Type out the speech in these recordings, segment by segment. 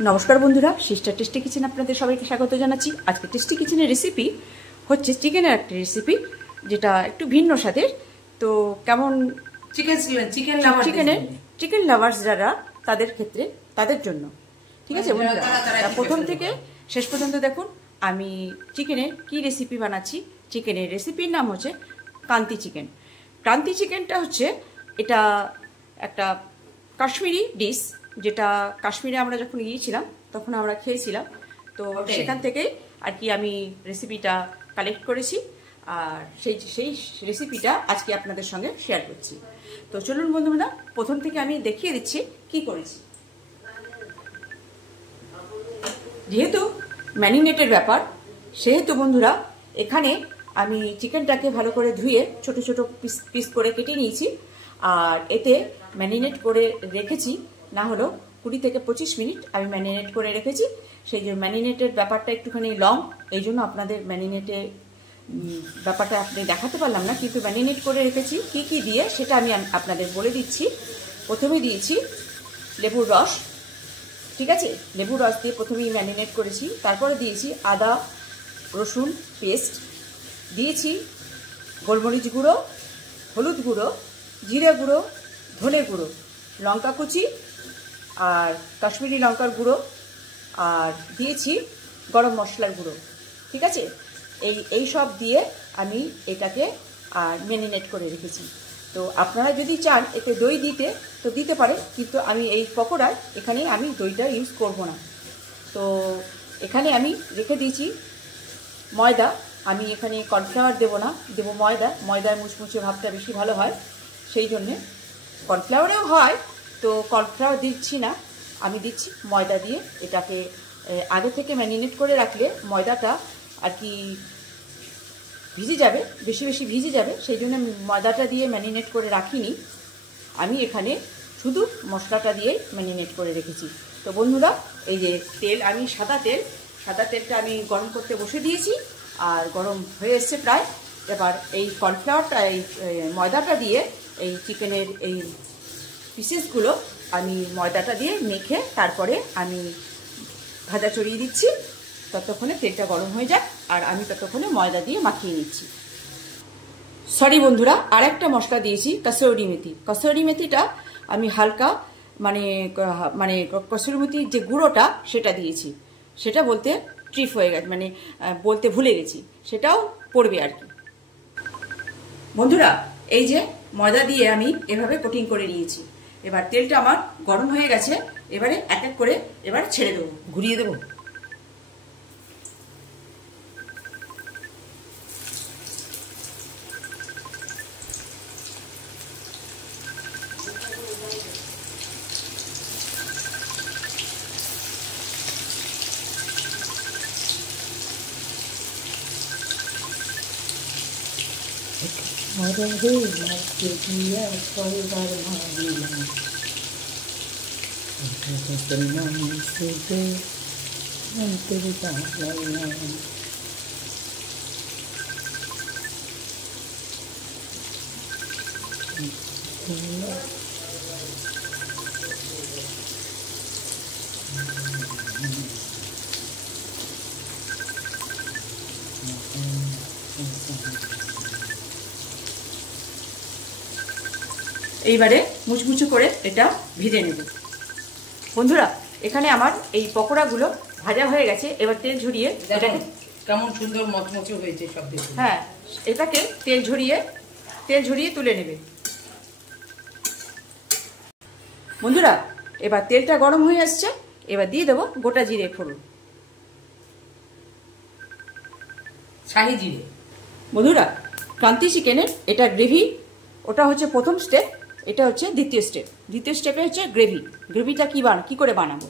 নমস্কার বন্ধুরা, sister tasty kitchen আপনাদের সবাইকে স্বাগত জানাচ্ছি। আজকে টেস্টি কিচেনের রেসিপি হচ্ছে চিকেনের একটা রেসিপি, যেটা একটু ভিন্ন স্বাদের। তো কেমন চিকেন লাভার্স যারা, তাদের ক্ষেত্রে, তাদের জন্য ঠিক আছে বন্ধুরা, প্রথম থেকে শেষ পর্যন্ত দেখুন আমি চিকেনের কি রেসিপি বানাচ্ছি। চিকেনের রেসিপির নাম হচ্ছে ক্রান্তি চিকেন। ক্রান্তি চিকেনটা হচ্ছে এটা একটা কাশ্মীরি ডিশ, যেটা কাশ্মীরে আমরা যখন গিয়েছিলাম তখন আমরা খেয়েছিলাম। তো সেখান থেকেই আর কি আমি রেসিপিটা কালেক্ট করেছি, আর সেই রেসিপিটা আজকে আপনাদের সঙ্গে শেয়ার করছি। তো চলুন বন্ধুরা, প্রথম থেকে আমি দেখিয়ে দিচ্ছি কি করেছি। যেহেতু ম্যারিনেটের ব্যাপার, সেহেতু বন্ধুরা এখানে আমি চিকেনটাকে ভালো করে ধুয়ে ছোট ছোট পিস করে কেটে নিয়েছি, আর এতে ম্যারিনেট করে রেখেছি না হলো 20 থেকে 25 মিনিট আমি ম্যারিনেট করে রেখেছি। সেই যে ম্যারিনেটের ব্যাপারটা একটুখানি লং, এই জন্য আপনাদের ম্যারিনেটের ব্যাপারটা আপনি দেখাতে পারলাম না, কিন্তু ম্যারিনেট করে রেখেছি কি কি দিয়ে সেটা আমি আপনাদের বলে দিচ্ছি। প্রথমে দিয়েছি লেবুর রস, ঠিক আছে, লেবুর রস দিয়ে প্রথমেই ম্যারিনেট করেছি। তারপরে দিয়েছি আদা রসুন পেস্ট, দিয়েছি গোলমরিচ গুঁড়ো, হলুদ গুঁড়ো, জিরে গুঁড়ো, ধনে গুঁড়ো, লঙ্কা কুচি আর কাশ্মীরি লঙ্কার গুঁড়ো, আর দিয়েছি গরম মশলার গুঁড়ো, ঠিক আছে। এই সব দিয়ে আমি এটাকে আর ম্যারিনেট করে রেখেছি। তো আপনারা যদি চান এতে দই দিতে তো দিতে পারেন, কিন্তু আমি এই পকোড়ায় এখানে আমি দইটা ইউজ করব না। তো এখানে আমি রেখে দিয়েছি ময়দা। আমি এখানে কর্নফ্লাওয়ার দেবো না, দেবো ময়দা। ময়দার মুচমুচে ভাবটা বেশি ভালো হয়, সেই জন্যে। কর্নফ্লাওয়ারেও হয়, তো কর্নফ্লাওয়ার দিচ্ছি না, আমি দিচ্ছি ময়দা দিয়ে। এটাকে আগে থেকে ম্যারিনেট করে রাখলে ময়দাটা আর কি ভিজে যাবে, বেশি বেশি ভিজে যাবে, সেই জন্য আমি ময়দাটা দিয়ে ম্যারিনেট করে রাখিনি। আমি এখানে শুধু মশলাটা দিয়ে ম্যারিনেট করে রেখেছি। তো বন্ধুরা, এই যে তেল, আমি সাদা তেলটা আমি গরম করতে বসে দিয়েছি, আর গরম হয়ে এসছে প্রায়। এবার এই কর্নফ্লাওয়ারটা, এই ময়দাটা দিয়ে এই চিকেনের এই পিসেসগুলো আমি ময়দাটা দিয়ে মেখে তারপরে আমি ভাজা চড়িয়ে দিচ্ছি। ততক্ষণে তেলটা গরম হয়ে যাক, আর আমি ততক্ষণে ময়দা দিয়ে মাখিয়ে নিচ্ছি। সরি বন্ধুরা, আর একটা মশলা দিয়েছি কসুরি মেথি। কসুরি মেথিটা আমি হালকা মানে কসুরি মেথির যে গুঁড়োটা সেটা দিয়েছি, সেটা বলতে ট্রিপ হয়ে গেছে, মানে বলতে ভুলে গেছি, সেটাও পড়বে আর কি। বন্ধুরা, এই যে ময়দা দিয়ে আমি এভাবে কোটিং করে নিয়েছি। এবার তেলটা আমার গরম হয়ে গেছে, এবারে এক এক করে এবার ছেড়ে দেবো, ঘুরিয়ে দেবো। এইবারে মুচমুচু করে এটা ভেজে নেব। বন্ধুরা, এখানে আমার এই পকোড়াগুলো ভাজা হয়ে গেছে। এবার তেল ঝরিয়ে, এটাকে কেমন সুন্দর মচমচে হয়েছে সব দেখুন। হ্যাঁ, এটাকে তেল ঝরিয়ে তুলে নেবে। বন্ধুরা, এবার তেলটা গরম হয়ে আসছে, এবার দিয়ে দেবো গোটা জিরে ফোড়ন, শাহি জিরে। বন্ধুরা, ক্রান্তি চিকেনের এটা গ্রেভি, ওটা হচ্ছে প্রথম স্টেপ, এটা হচ্ছে দ্বিতীয় স্টেপ। দ্বিতীয় স্টেপে হচ্ছে গ্রেভিটা কি করে বানাবো।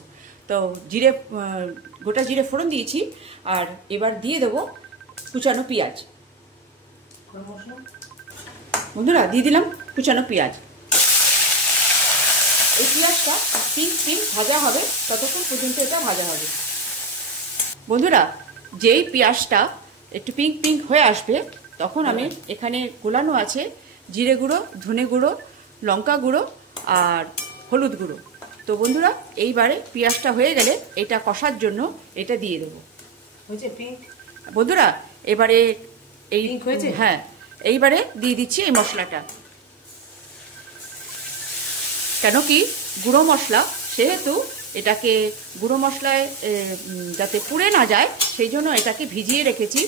তো গোটা জিরে ফোড়ন দিয়েছি, আর এবার দিয়ে দেবো কুচানো পেঁয়াজ। বন্ধুরা, দিয়ে দিলাম কুচানো পেঁয়াজ। এই পেঁয়াজটা পিঙ্ক ভাজা হবে, ততক্ষণ পর্যন্ত এটা ভাজা হবে। বন্ধুরা, যেই পেঁয়াজটা একটু পিঙ্ক হয়ে আসবে, তখন আমি এখানে গোলানো আছে জিরে গুঁড়ো, ধনে গুঁড়ো, লঙ্কা গুঁড়ো আর হলুদ গুঁড়ো, তো বন্ধুরা এইবারে পেঁয়াজটা হয়ে গেলে এটা কষার জন্য এটা দিয়ে দেবো। হয়েছে পিঙ্ক বন্ধুরা এবারে এই পিঙ্ক হয়েছে? হ্যাঁ, এইবারে দিয়ে দিচ্ছি এই মশলাটা। কেন কি গুঁড়ো মশলা, সেহেতু এটাকে গুঁড়ো মশলায় যাতে পুড়ে না যায় সেই জন্য এটাকে ভিজিয়ে রেখেছি।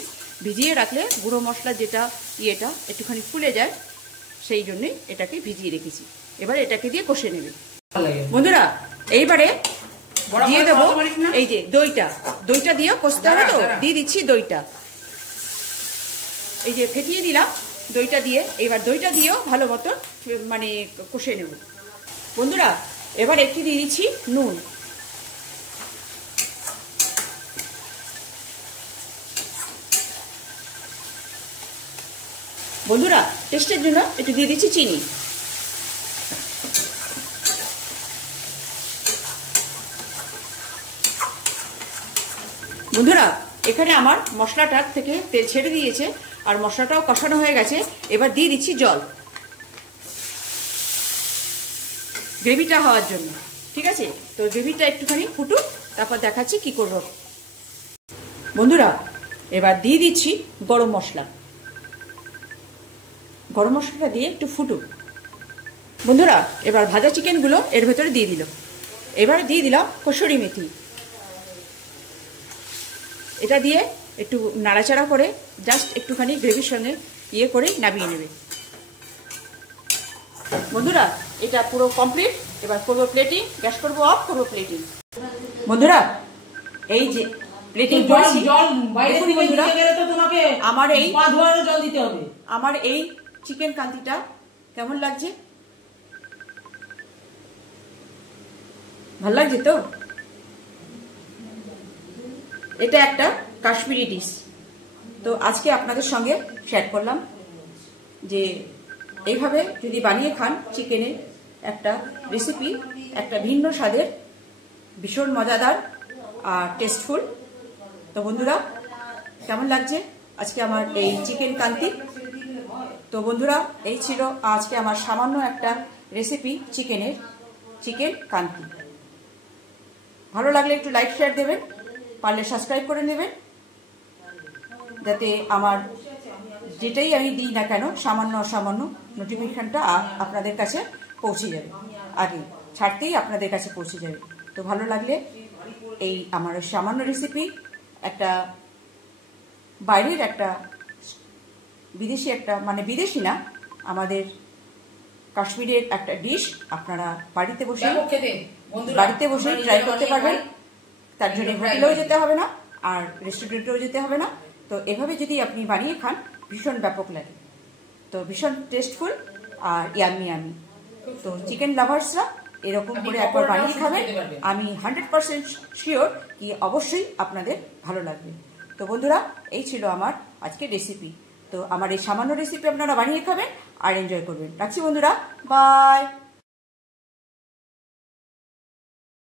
ভিজিয়ে রাখলে গুঁড়ো মশলা যেটা ইয়েটা একটুখানি ফুলে যায়, সেই জন্যই এটাকে ভিজিয়ে রেখেছি। এবার এটাকে দিয়ে কষে নেবে বন্ধুরা। এইবারে দিয়ে দেবো এই যে দইটা দিয়ে কষতে হবে, তো দিয়ে দিচ্ছি দইটা। এই যে ফেটিয়ে দিলাম দইটা দিয়ে, এবার দইটা দিয়েও ভালো মতো মানে কষে নেব বন্ধুরা। এবার একটু দিয়ে দিচ্ছি নুন। বন্ধুরা টেস্টের জন্য একটু দিয়ে দিচ্ছি চিনি। বন্ধুরা এখানে আমার মশলাটার থেকে তেল ছেড়ে দিয়েছে আর মশলাটাও কষানো হয়ে গেছে। এবার দিয়ে দিচ্ছি জল গ্রেভিটা হওয়ার জন্য, ঠিক আছে? তো গ্রেভিটা একটুখানি ফুটুক, তারপর দেখাচ্ছি কি করব বন্ধুরা। এবার দিয়ে দিচ্ছি গরম মশলা। গরম মশলাটা দিয়ে একটু ফুটুক বন্ধুরা। এবার ভাজা চিকেনগুলো এর ভেতরে দিয়ে দিল। এবার দিয়ে দিলাম কসুরি মেথি। এটা দিয়ে একটু নাড়াচাড়া করে জাস্ট একটুখানি গ্রেভির সঙ্গে ইয়ে করে নামিয়ে নেবে বন্ধুরা। এটা পুরো কমপ্লিট। এবার করবো প্লেটিং, গ্যাস করবো অফ, করবো প্লেটিং বন্ধুরা। এই যে প্লেটিং করছি বন্ধুরা। আমার এই জল দিতে হবে। আমার এই চিকেন কান্তিটা কেমন লাগছে? ভালো লাগছে তো? এটা একটা কাশ্মীরি ডিশ। তো আজকে আপনাদের সঙ্গে শেয়ার করলাম যে এইভাবে যদি বানিয়ে খান চিকেনের একটা রেসিপি, একটা ভিন্ন স্বাদের, ভীষণ মজাদার আর টেস্টফুল। তো বন্ধুরা কেমন লাগছে আজকে আমার এই চিকেন কান্তি? তো বন্ধুরা এই ছিল আজকে আমার সামান্য একটা রেসিপি চিকেন কান্তি। ভালো লাগলে একটু লাইক শেয়ার দেবেন, পারলে সাবস্ক্রাইব করে নেবেন, যাতে আমার যেটাই আমি দিই না কেন সামান্য নোটিফিকেশনটা আপনাদের কাছে পৌঁছে যাবে, আগে ছাড়তেই আপনাদের কাছে পৌঁছে যাবে। তো ভালো লাগলে এই আমার সামান্য রেসিপি একটা বাইরের একটা বিদেশি একটা, মানে বিদেশি না, আমাদের কাশ্মীরের একটা ডিশ আপনারা বাড়িতে বসে ট্রাই করতে পারবেন। তার জন্য হোটেলেও যেতে হবে না আর রেস্টুরেন্টেও যেতে হবে না। তো এভাবে যদি আপনি বানিয়ে খান ভীষণ ব্যাপক লাগে, তো ভীষণ টেস্টফুল আর ইয়ামি। তো চিকেন লাভার্সরা এরকম করে একবার বানিয়ে খাবেন, আমি 100% শিওর কি অবশ্যই আপনাদের ভালো লাগবে। তো বন্ধুরা এই ছিল আমার আজকের রেসিপি। তো আমার এই সামান্য রেসিপি আপনারা বানিয়ে খাবেন আর এনজয় করবেন। রাখছি বন্ধুরা, বাই।